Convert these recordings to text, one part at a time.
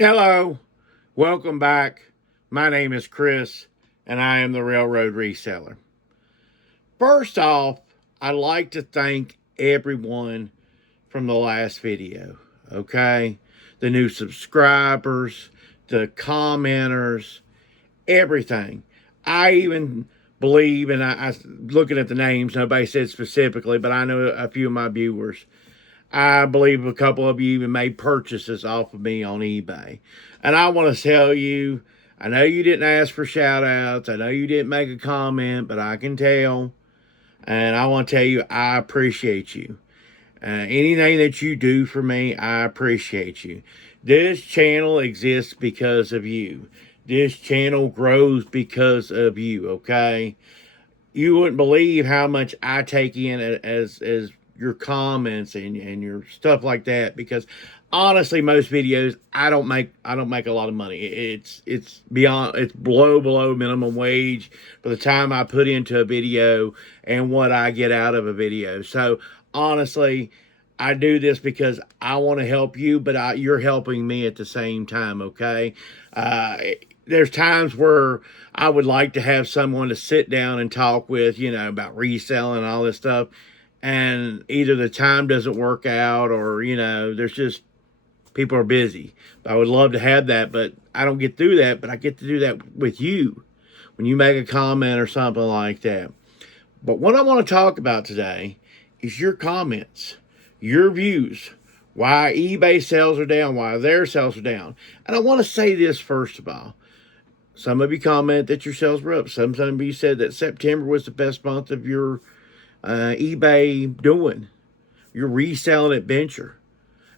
Hello, welcome back. My name is Chris, and I am the Railroad Reseller. First off, I'd like to thank everyone from the last video, okay? The new subscribers, the commenters, everything. I even believe, and I looking at the names, nobody said specifically, but I know a few of my viewers. I believe a couple of you even made purchases off of me on eBay. And I want to tell you, I know you didn't ask for shout outs. I know you didn't make a comment, but I can tell. And I want to tell you, I appreciate you. Anything that you do for me, I appreciate you. This channel exists because of you. This channel grows because of you, okay? You wouldn't believe how much I take in as your comments and your stuff like that, because honestly most videos I don't make a lot of money. It's beyond, it's below minimum wage for the time I put into a video and what I get out of a video. So honestly, I do this because I want to help you, but you're helping me at the same time, okay? There's times where I would like to have someone to sit down and talk with, about reselling and all this stuff. And either the time doesn't work out, or, there's just people are busy. I would love to have that, but I don't get through that. But I get to do that with you when you make a comment or something like that. But what I want to talk about today is your comments, your views, why eBay sales are down, why their sales are down. And I want to say this first of all. Some of you comment that your sales were up. Some of you said that September was the best month of your eBay doing, your reselling adventure.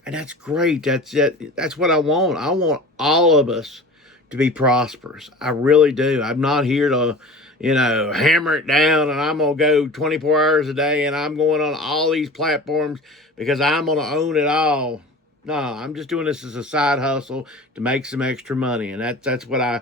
And that's great. That's it. That's what I want. I want all of us to be prosperous. I really do. I'm not here to, hammer it down and I'm going to go 24 hours a day and I'm going on all these platforms because I'm going to own it all. No, I'm just doing this as a side hustle to make some extra money. And that's what I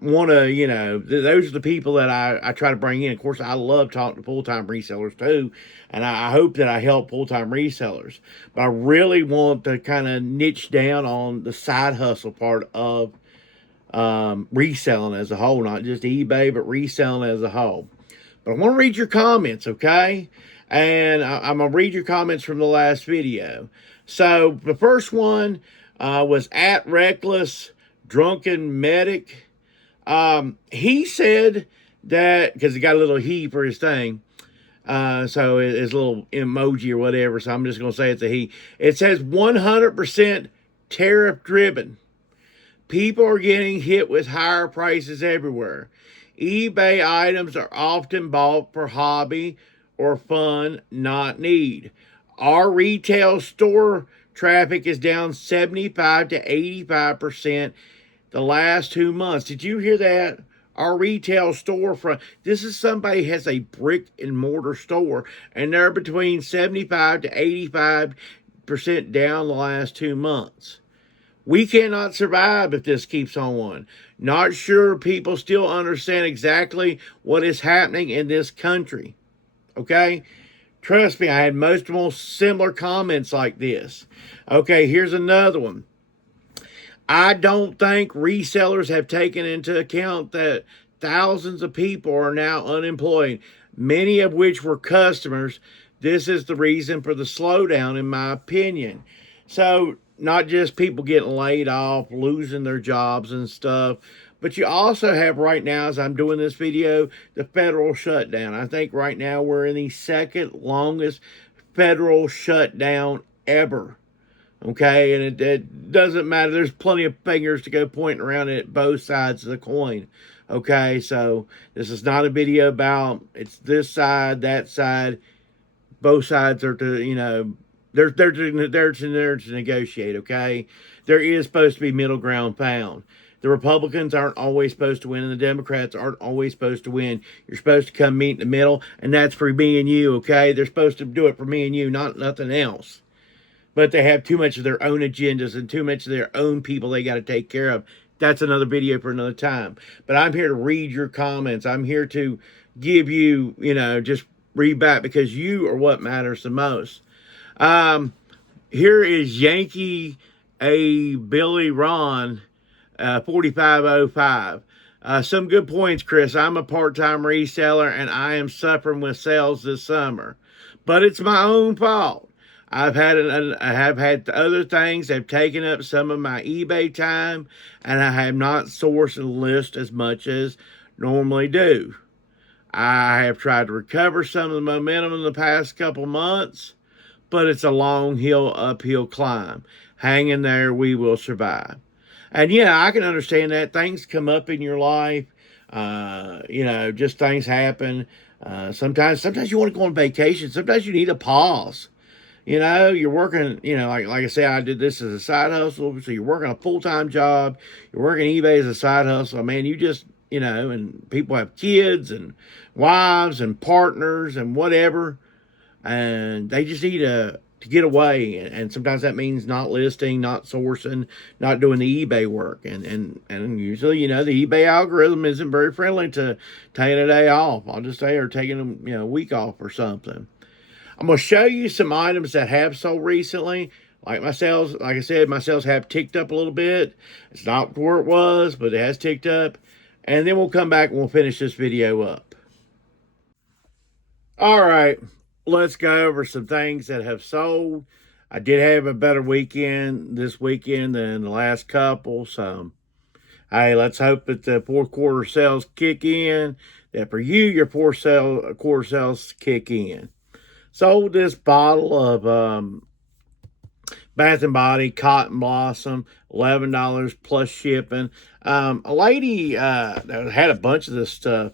want to, those are the people that I try to bring in. Of course, I love talking to full-time resellers too. And I hope that I help full-time resellers. But I really want to kind of niche down on the side hustle part of reselling as a whole, not just eBay, but reselling as a whole. But I want to read your comments, okay? And I'm going to read your comments from the last video. So the first one was at Reckless Drunken Medic. He said that, because he got a little he for his thing, so it's a little emoji or whatever, so I'm just going to say it's a he. It says 100% tariff driven. People are getting hit with higher prices everywhere. eBay items are often bought for hobby or fun, not need. Our retail store traffic is down 75 to 85% the last 2 months. Did you hear that? Our retail storefront. This is somebody has a brick and mortar store, and they're between 75 to 85% down the last 2 months. We cannot survive if this keeps on. Not sure people still understand exactly what is happening in this country. Okay? Trust me, I had most similar comments like this. Okay, here's another one. I don't think resellers have taken into account that thousands of people are now unemployed, many of which were customers. This is the reason for the slowdown, in my opinion. So, not just people getting laid off, losing their jobs and stuff, but you also have right now, as I'm doing this video, the federal shutdown. I think right now we're in the second longest federal shutdown ever. Okay, and it doesn't matter. There's plenty of fingers to go pointing around at both sides of the coin. Okay, so this is not a video about it's this side, that side. Both sides are to, they're to negotiate. Okay, there is supposed to be middle ground found. The Republicans aren't always supposed to win, and the Democrats aren't always supposed to win. You're supposed to come meet in the middle, and that's for me and you. Okay, they're supposed to do it for me and you, not nothing else. But they have too much of their own agendas and too much of their own people they got to take care of. That's another video for another time. But I'm here to read your comments. I'm here to give you, just read back, because you are what matters the most. Here is Yankee a Billy Ron 4505. Some good points, Chris. I'm a part-time reseller and I am suffering with sales this summer, but it's my own fault. I have had other things that have taken up some of my eBay time, and I have not sourced a list as much as normally do. I have tried to recover some of the momentum in the past couple months, but it's a long uphill climb. Hang in there, we will survive. And yeah, I can understand that. Things come up in your life. Just things happen. Sometimes you want to go on vacation. Sometimes you need a pause. You're working, like I say, I did this as a side hustle. So you're working a full-time job. You're working eBay as a side hustle. Man, and people have kids and wives and partners and whatever. And they just need to get away. And sometimes that means not listing, not sourcing, not doing the eBay work. And usually, the eBay algorithm isn't very friendly to taking a day off. I'll just say, or taking a week off or something. I'm going to show you some items that have sold recently. Like I said, my sales have ticked up a little bit. It's not where it was, but it has ticked up. And then we'll come back and we'll finish this video up. All right, let's go over some things that have sold. I did have a better weekend this weekend than the last couple. So, hey, let's hope that the fourth quarter sales kick in. That for you, your quarter sales kick in. Sold this bottle of Bath & Body Cotton Blossom, $11 plus shipping. A lady that had a bunch of this stuff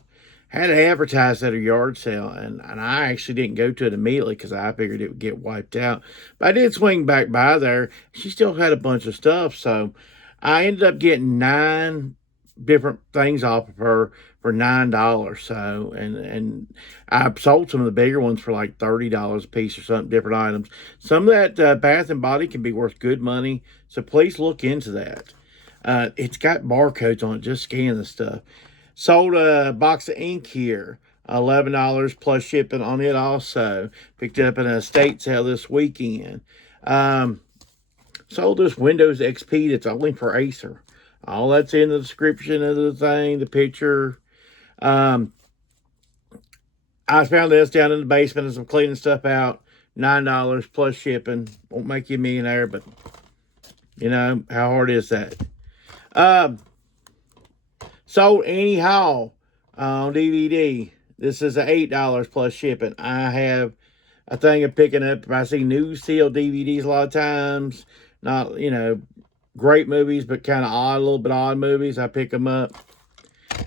had it advertised at her yard sale, and I actually didn't go to it immediately because I figured it would get wiped out. But I did swing back by there. She still had a bunch of stuff, so I ended up getting 9 different things off of her for $9. So, and I sold some of the bigger ones for like $30 a piece or something, different items. Some of that Bath & Body can be worth good money, so please look into that. It's got barcodes on it. Just scan the stuff. Sold a box of ink here, $11 plus shipping on it also. Picked it up in a estate sale this weekend. Sold this Windows XP that's only for Acer. All that's in the description of the thing, the picture. I found this down in the basement as I'm cleaning stuff out. $9 plus shipping. Won't make you a millionaire, but how hard is that? Sold Annie Hall on DVD. This is $8 plus shipping. I have a thing of picking up. If I see new seal DVDs a lot of times, not, great movies, but kind of a little bit odd movies, I pick them up.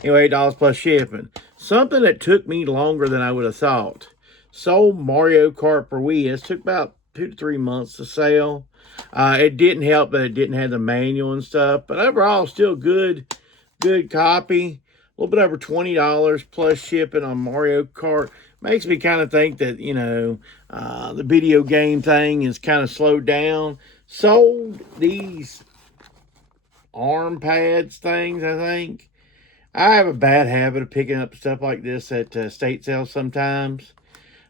Anyway, $8 plus shipping. Something that took me longer than I would have thought. Sold Mario Kart for Wii. It took about 2 to 3 months to sell. It didn't help that it didn't have the manual and stuff, but overall, still good copy. A little bit over $20 plus shipping on Mario Kart. Makes me kind of think that, the video game thing is kind of slowed down. Sold these arm pads things, I think. I have a bad habit of picking up stuff like this at estate sales sometimes.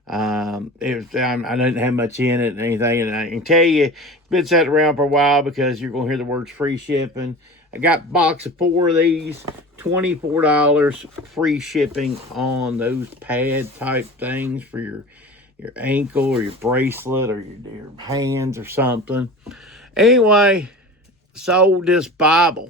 I didn't have much in it and anything, and I can tell you, it's been sitting around for a while because you're going to hear the words free shipping. I got a box of 4 of these, $24 free shipping on those pad type things for your ankle or your bracelet or your hands or something. Anyway, sold this Bible.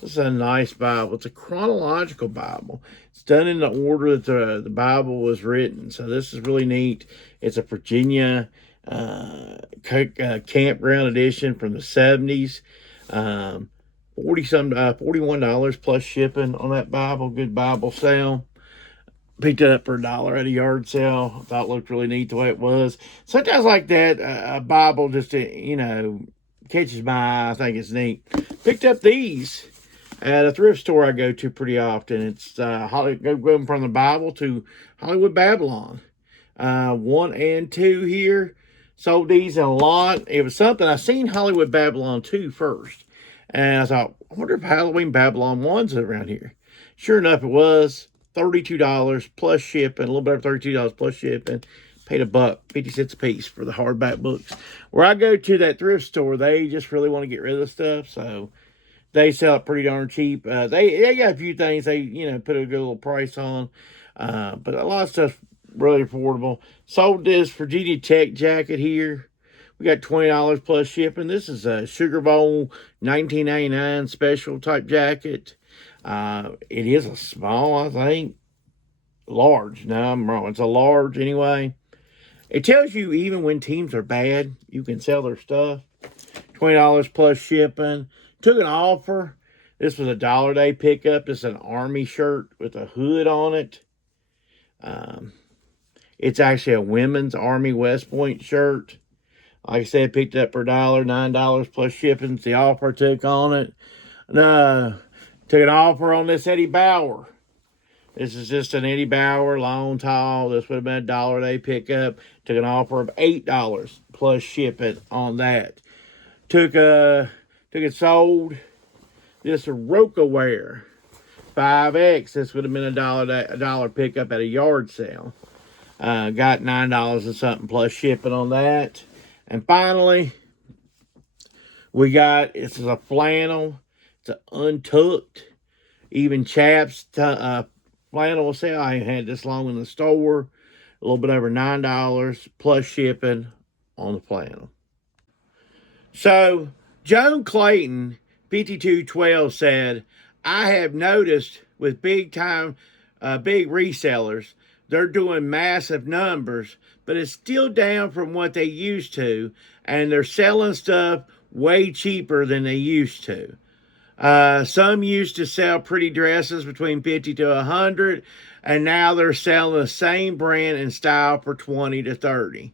This is a nice Bible. It's a chronological Bible. It's done in the order that the Bible was written. So this is really neat. It's a Virginia campground edition from the 70s. $41 plus shipping on that Bible. Good Bible sale. Picked it up for $1 at a yard sale. Thought it looked really neat the way it was. Sometimes like that, a Bible just, catches my eye. I think it's neat. Picked up these at a thrift store I go to pretty often. It's going from the Bible to Hollywood Babylon. 1 and 2 here. Sold these in a lot. It was something I seen Hollywood Babylon 2 first. And I thought, I wonder if Halloween Babylon 1's around here. Sure enough, it was. $32 plus shipping, a little bit of $32 plus shipping. Paid $1, 50 cents a piece for the hardback books. Where I go to that thrift store, they just really want to get rid of the stuff, so they sell it pretty darn cheap. They got a few things they put a good little price on, but a lot of stuff really affordable. Sold this Virginia Tech jacket here. We got $20 plus shipping. This is a Sugar Bowl 1999 special type jacket. It is a small, I think. Large. No, I'm wrong. It's a large anyway. It tells you even when teams are bad, you can sell their stuff. $20 plus shipping. Took an offer. This was a $1 a day pickup. This is an Army shirt with a hood on it. It's actually a women's Army West Point shirt. Like I said, picked it up for $1, $9 plus shipping. The offer I took on it. Took an offer on this Eddie Bauer. This is just an Eddie Bauer, long, tall. This would have been a $1 a day pickup. Took an offer of $8 plus shipping on that. Took it sold. This Rocawear 5X. This would have been a dollar pickup at a yard sale. Got $9 and something plus shipping on that. And finally, we got, this is a flannel. It's an untucked, even chaps flannel sale. I had this long in the store. A little bit over $9 plus shipping on the flannel. So, Joan Clayton, 5212, said, I have noticed with big resellers, they're doing massive numbers, but it's still down from what they used to, and they're selling stuff way cheaper than they used to. Some used to sell pretty dresses between $50 to $100, and now they're selling the same brand and style for $20 to $30.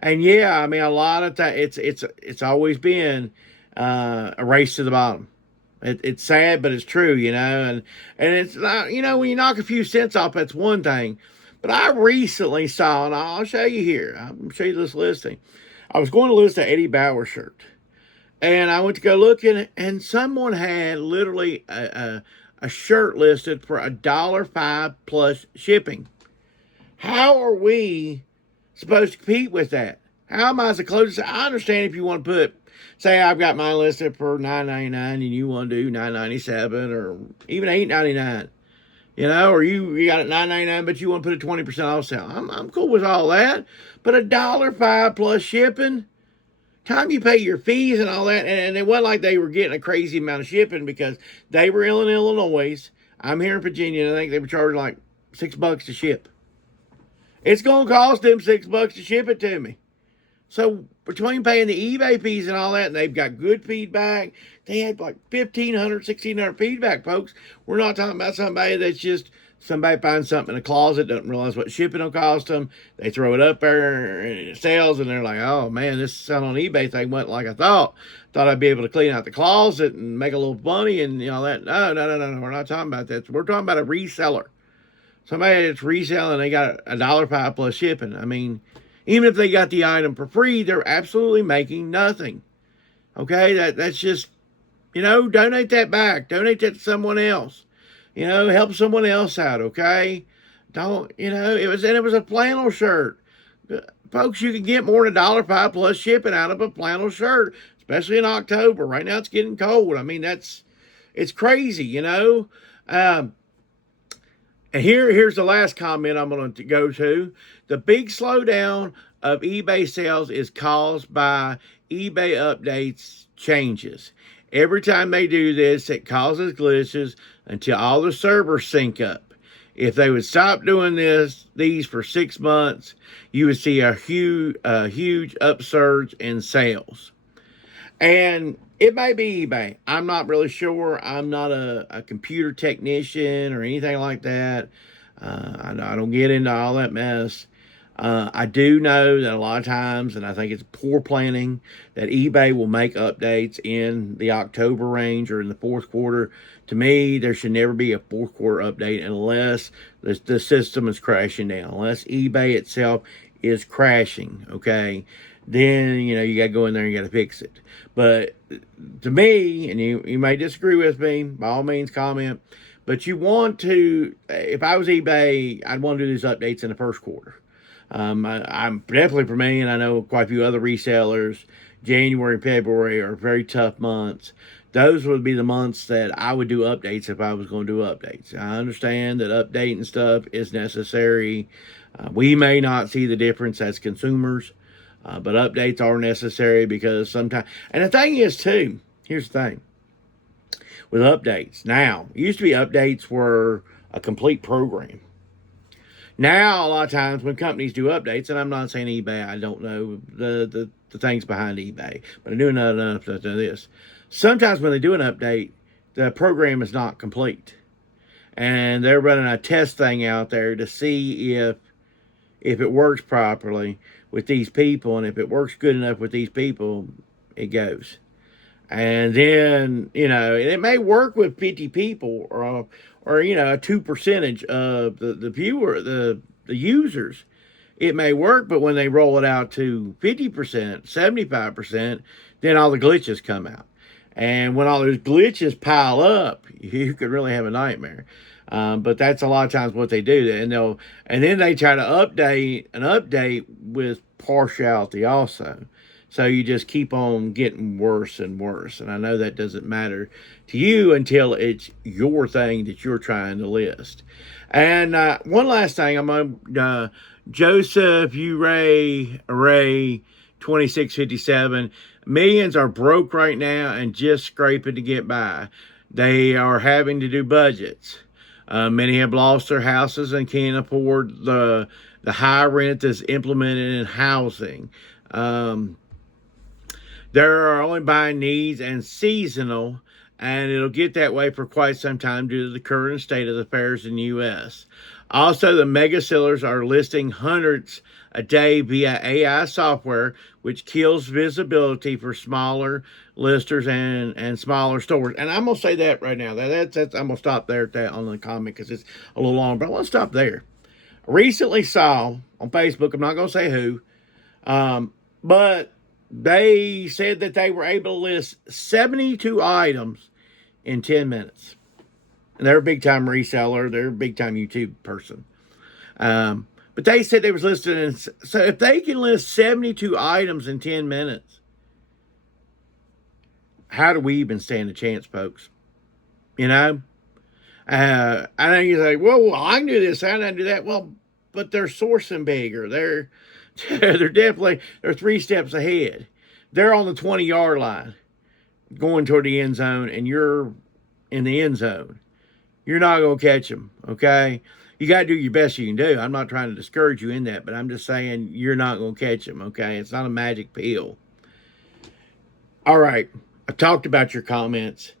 And yeah, I mean, a lot of that, it's always been a race to the bottom. It's sad, but it's true, and it's not, when you knock a few cents off, that's one thing. But I recently saw, and I'll show you here. I'll show you this listing. I was going to list an Eddie Bauer shirt, and I went to go look in it, and someone had literally a shirt listed for $1.05 plus shipping. How are we supposed to compete with that? How am I as close? I understand if you want to put, say I've got mine listed for $9.99 and you want to do $9.97 or even $8.99. Or you got it $9.99, but you want to put a 20% off sale. I'm cool with all that. But $1.05 plus shipping, time you pay your fees and all that, and it wasn't like they were getting a crazy amount of shipping because they were in Illinois. I'm here in Virginia, and I think they were charging like $6 to ship. It's going to cost them $6 to ship it to me. So between paying the eBay fees and all that, and they've got good feedback. They had like 1,500, 1,600 feedback, folks. We're not talking about somebody that's just, somebody finds something in a closet, doesn't realize what shipping will cost them. They throw it up there and it sells, and they're like, oh man, this selling on eBay thing went like I thought. Thought I'd be able to clean out the closet and make a little money and all that. No. We're not talking about that. We're talking about a reseller. Somebody that's reselling, they got $1.05 plus shipping. I mean, even if they got the item for free, they're absolutely making nothing. Okay, that's just, donate that back. Donate that to someone else. Help someone else out, okay? Don't, it was a flannel shirt. Folks, you can get more than $1.05 plus shipping out of a flannel shirt, especially in October. Right now it's getting cold. I mean, it's crazy, And here's the last comment I'm going to go to. The big slowdown of eBay sales is caused by eBay updates changes. Every time they do this, it causes glitches until all the servers sync up. If they would stop doing these for 6 months, you would see a huge upsurge in sales. And it may be eBay. I'm not really sure. I'm not a computer technician or anything like that. I don't get into all that mess. I do know that a lot of times, and I think it's poor planning, that eBay will make updates in the October range or in the fourth quarter. To me, there should never be a fourth quarter update unless the system is crashing down, unless eBay itself is crashing, okay? Then, you got to go in there and you got to fix it. But to me, and you may disagree with me, by all means comment, but you want to, if I was eBay, I'd want to do these updates in the first quarter. I'm definitely for me, and I know quite a few other resellers, January and February are very tough months. Those would be the months that I would do updates if I was going to do updates. I understand that updating stuff is necessary. We may not see the difference as consumers, but updates are necessary because sometimes, and the thing is too, here's the thing with updates. Now, it used to be updates were a complete program. Now, a lot of times when companies do updates, and I'm not saying eBay, I don't know the things behind eBay, but I do know enough to know this. Sometimes when they do an update, the program is not complete. And they're running a test thing out there to see if it works properly with these people, and if it works good enough with these people, it goes. And then, it may work with 50 people or a 2% of the viewer, the users. It may work, but when they roll it out to 50%, 75%, then all the glitches come out. And when all those glitches pile up, you could really have a nightmare. But that's a lot of times what they do. And then they try to update with partiality also. So you just keep on getting worse and worse. And I know that doesn't matter to you until it's your thing that you're trying to list. And one last thing, I'm on Joseph Array 2657. Millions are broke right now and just scraping to get by. They are having to do budgets. Many have lost their houses and can't afford the high rent that's implemented in housing. They're only buying needs and seasonal, and it'll get that way for quite some time due to the current state of affairs in the U.S. Also, the mega sellers are listing hundreds a day via AI software, which kills visibility for smaller listers and smaller stores. And I'm going to say that right now. That's I'm going to stop there at that on the comment because it's a little long, but I want to stop there. I recently saw on Facebook, I'm not going to say who, but they said that they were able to list 72 items in 10 minutes. And they're a big-time reseller. They're a big-time YouTube person. But they said they was listing. So if they can list 72 items in 10 minutes, how do we even stand a chance, folks? I know you say, well, I can do this, I can do that. Well, but they're sourcing bigger. They're definitely, they're 3 steps ahead. They're on the 20-yard line going toward the end zone, and you're in the end zone. You're not going to catch them, okay? You got to do your best you can do. I'm not trying to discourage you in that, but I'm just saying you're not going to catch them, okay? It's not a magic pill. All right. I talked about your comments.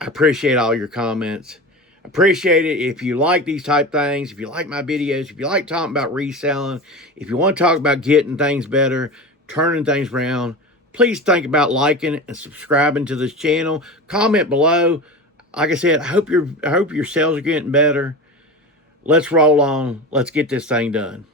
I appreciate all your comments. Appreciate it if you like these type things, if you like my videos, if you like talking about reselling, if you want to talk about getting things better, turning things around, please think about liking and subscribing to this channel. Comment below. Like I said, I hope your sales are getting better. Let's roll on. Let's get this thing done.